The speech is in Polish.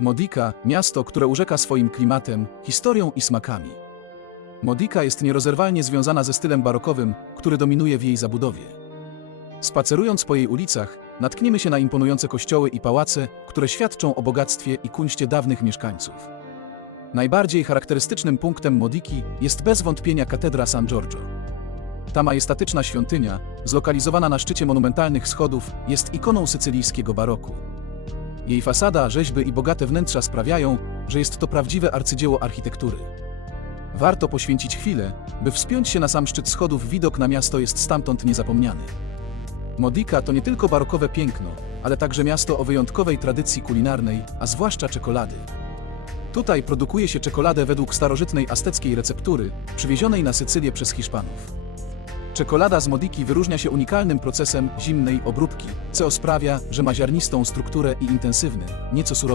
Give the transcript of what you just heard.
Modica, miasto, które urzeka swoim klimatem, historią i smakami. Modica jest nierozerwalnie związana ze stylem barokowym, który dominuje w jej zabudowie. Spacerując po jej ulicach, natkniemy się na imponujące kościoły i pałace, które świadczą o bogactwie i kunście dawnych mieszkańców. Najbardziej charakterystycznym punktem Modiki jest bez wątpienia katedra San Giorgio. Ta majestatyczna świątynia, zlokalizowana na szczycie monumentalnych schodów, jest ikoną sycylijskiego baroku. Jej fasada, rzeźby i bogate wnętrza sprawiają, że jest to prawdziwe arcydzieło architektury. Warto poświęcić chwilę, by wspiąć się na sam szczyt schodów, widok na miasto jest stamtąd niezapomniany. Modica to nie tylko barokowe piękno, ale także miasto o wyjątkowej tradycji kulinarnej, a zwłaszcza czekolady. Tutaj produkuje się czekoladę według starożytnej azteckiej receptury, przywiezionej na Sycylię przez Hiszpanów. Czekolada z Modiki wyróżnia się unikalnym procesem zimnej obróbki, co sprawia, że ma ziarnistą strukturę i intensywny, nieco surowy